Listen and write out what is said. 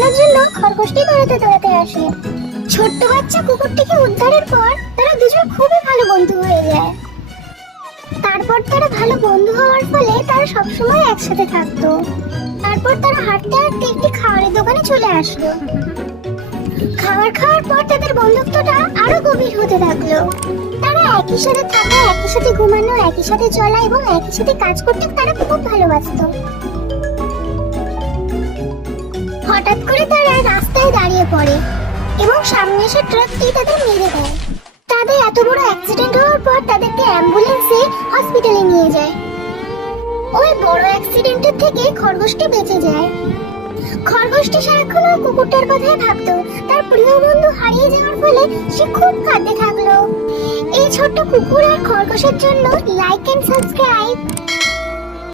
খেলার জন্য খরগোশটি দৌড়াতে দৌড়াতে আসে। ছোট্ট বাচ্চা কুকুরটিকে উদ্ধারের পর তারা দুজন খুবই ভালো বন্ধু হয়ে যায়। তারপর তারা ভালো বন্ধু হওয়ার ফলে তারা সবসময় একসাথে থাকতো। তারপর তারা হাঁটতে হাঁটতে একটি খাবারের দোকানে চলে আসলো। খাবার খাওয়ার পর তাদের বন্ধুত্বটা আরো গভীর হতে থাকলো। তারা একই সাথে থাকা, একই সাথে ঘুমানো, একই সাথে চলা এবং একই সাথে কাজ করতে তারা খুব ভালোবাসতো। হঠাৎ করে তারা রাস্তায় দাঁড়িয়ে পড়ে এবং সামনে এসে ট্রাকটি তাদের মেরে দেয়। তাদের এত বড় অ্যাক্সিডেন্ট হওয়ার পর তাদেরকে অ্যাম্বুলেন্সে হসপিটালে নিয়ে যায়। ওই বড় অ্যাক্সিডেন্টের থেকে খরগোশটি বেঁচে যায়। খরগোশটি সারাক্ষণ ওই কুকুরটার কথাই ভাবতো। তার প্রিয় বন্ধু হারিয়ে যাওয়ার ফলে সে খুব কাঁদতে থাকলো। এই ছোট্ট কুকুর আর খরগোশের জন্য লাইক এন্ড সাবস্ক্রাইব।